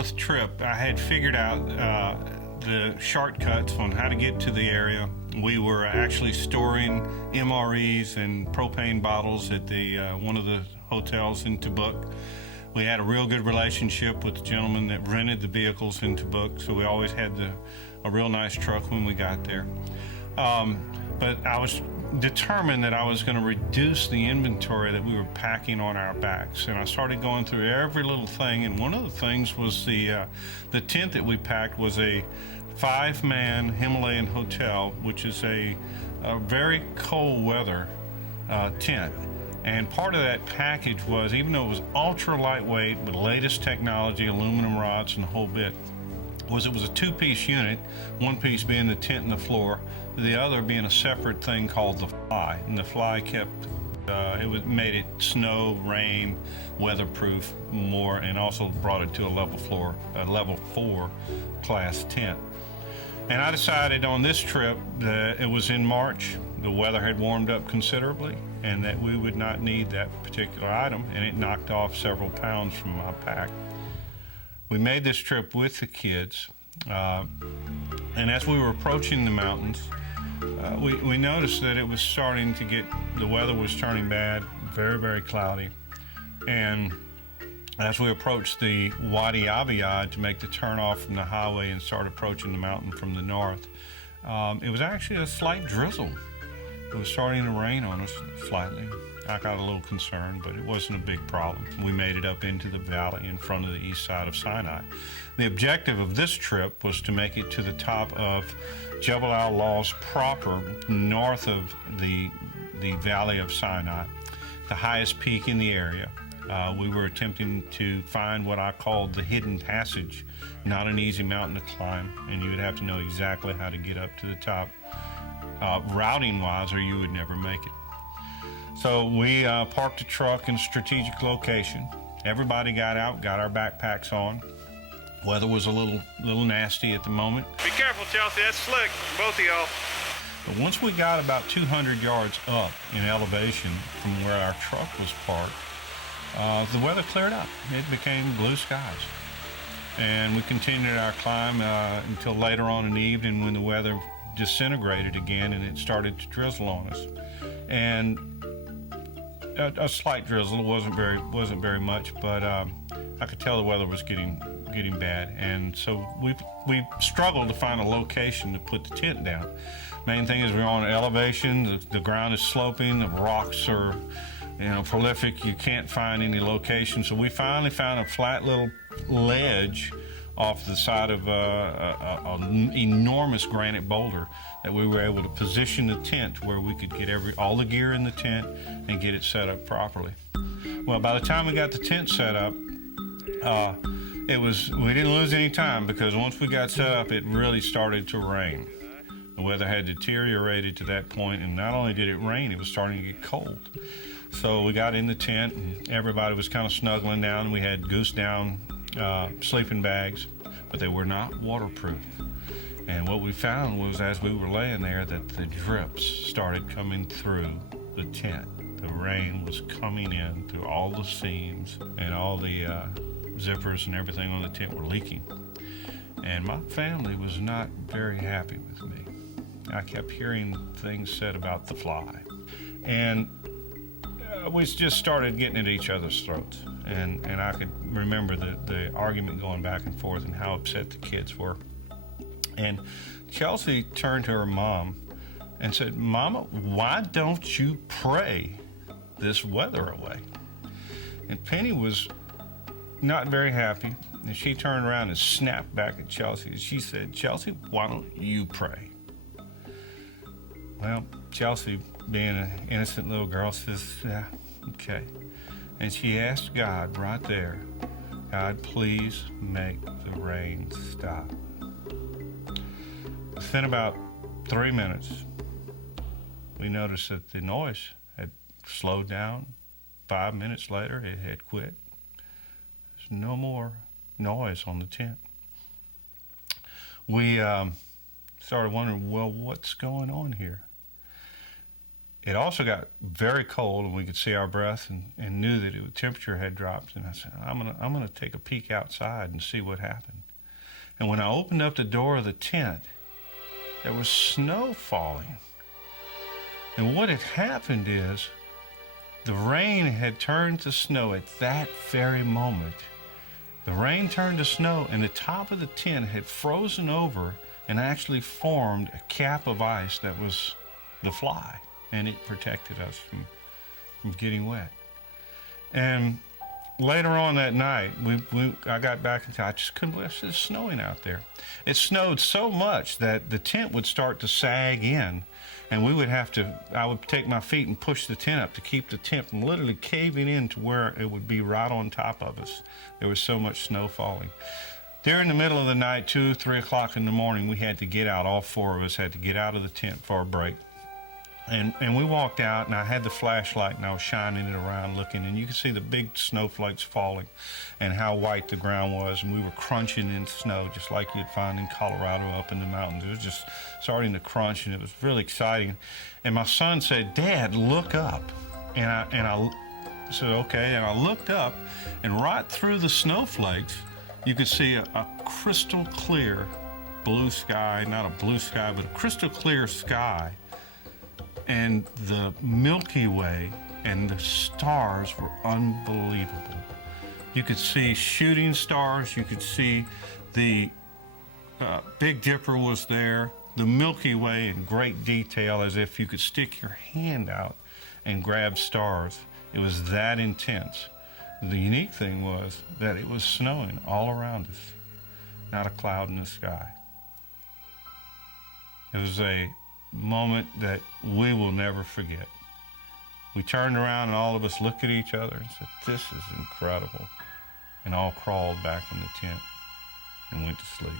fourth trip, I had figured out the shortcuts on how to get to the area. We were actually storing MREs and propane bottles at the one of the hotels in Tubuc. We had a real good relationship with the gentleman that rented the vehicles in Tubuc, so we always had a real nice truck when we got there. But I was determined that I was going to reduce the inventory that we were packing on our backs, and I started going through every little thing. And one of the things was the tent that we packed was a 5-man Himalayan hotel, which is a very cold weather tent. And part of that package was, even though it was ultra lightweight with latest technology, aluminum rods and the whole bit, it was a 2-piece unit, one piece being the tent and the floor, the other being a separate thing called the fly. And the fly made it snow, rain, weatherproof more, and also brought it to a level 4 class tent. And I decided on this trip that it was in March, the weather had warmed up considerably, and that we would not need that particular item, and it knocked off several pounds from my pack. We made this trip with the kids, and as we were approaching the mountains, we noticed that it was starting to the weather was turning bad, very, very cloudy. And as we approached the Wadi Abiyad to make the turn off from the highway and start approaching the mountain from the north, it was actually a slight drizzle. It was starting to rain on us slightly. I got a little concerned, but it wasn't a big problem. We made it up into the valley in front of the east side of Sinai. The objective of this trip was to make it to the top of Jebel al-Lawz proper, north of the valley of Sinai, the highest peak in the area. We were attempting to find what I called the hidden passage, not an easy mountain to climb, and you would have to know exactly how to get up to the top, routing-wise, or you would never make it. So we parked the truck in a strategic location. Everybody got out, got our backpacks on. Weather was a little nasty at the moment. Be careful, Chelsea, that's slick, both of y'all. But once we got about 200 yards up in elevation from where our truck was parked, the weather cleared up. It became blue skies. And we continued our climb until later on in the evening, when the weather disintegrated again and it started to drizzle on us. And a slight drizzle, wasn't very much, but I could tell the weather was getting bad. And so we struggled to find a location to put the tent down. Main thing is we're on an elevation, the ground is sloping, the rocks are prolific, you can't find any location. So we finally found a flat little ledge off the side of an enormous granite boulder that we were able to position the tent where we could get all the gear in the tent and get it set up properly. Well, by the time we got the tent set up, we didn't lose any time, because once we got set up, it really started to rain. The weather had deteriorated to that point, and not only did it rain, it was starting to get cold. So we got in the tent, and everybody was kind of snuggling down. We had goose down sleeping bags, but they were not waterproof. And what we found was, as we were laying there, that the drips started coming through the tent. The rain was coming in through all the seams, and all the zippers and everything on the tent were leaking. And my family was not very happy with me. I kept hearing things said about the fly. And we just started getting at each other's throats. And I could remember the argument going back and forth and how upset the kids were. And Chelsea turned to her mom and said, "Mama, why don't you pray this weather away?" And Penny was not very happy, and she turned around and snapped back at Chelsea. And she said, "Chelsea, why don't you pray?" Well, Chelsea, being an innocent little girl, says, "Yeah, okay." And she asked God right there, "God, please make the rain stop." Within about 3 minutes, we noticed that the noise had slowed down. 5 minutes later, it had quit. There's no more noise on the tent. We started wondering, well, what's going on here? it also got very cold, and we could see our breath, and knew that the temperature had dropped. And I said, I'm gonna take a peek outside and see what happened. And when I opened up the door of the tent, there was snow falling. And what had happened is the rain had turned to snow at that very moment. The rain turned to snow, and the top of the tent had frozen over and actually formed a cap of ice that was the fly, and it protected us from getting wet. And later on that night, I got back and I just couldn't believe it's snowing out there. It snowed so much that the tent would start to sag in, and I would take my feet and push the tent up to keep the tent from literally caving in to where it would be right on top of us. There was so much snow falling. During the middle of the night, 2, 3 o'clock in the morning, we had to get out. All 4 of us had to get out of the tent for a break. And we walked out, and I had the flashlight, and I was shining it around looking, and you could see the big snowflakes falling and how white the ground was, and we were crunching in snow just like you'd find in Colorado up in the mountains. It was just starting to crunch, and it was really exciting. And my son said, "Dad, look up." And I said, "Okay." And I looked up, and right through the snowflakes, you could see a crystal clear blue sky, not a blue sky, but a crystal clear sky. And the Milky Way and the stars were unbelievable. You could see shooting stars. You could see the Big Dipper was there. The Milky Way in great detail, as if you could stick your hand out and grab stars. It was that intense. The unique thing was that it was snowing all around us, not a cloud in the sky. It was a moment that we will never forget. We turned around and all of us looked at each other and said, "This is incredible," and all crawled back in the tent and went to sleep.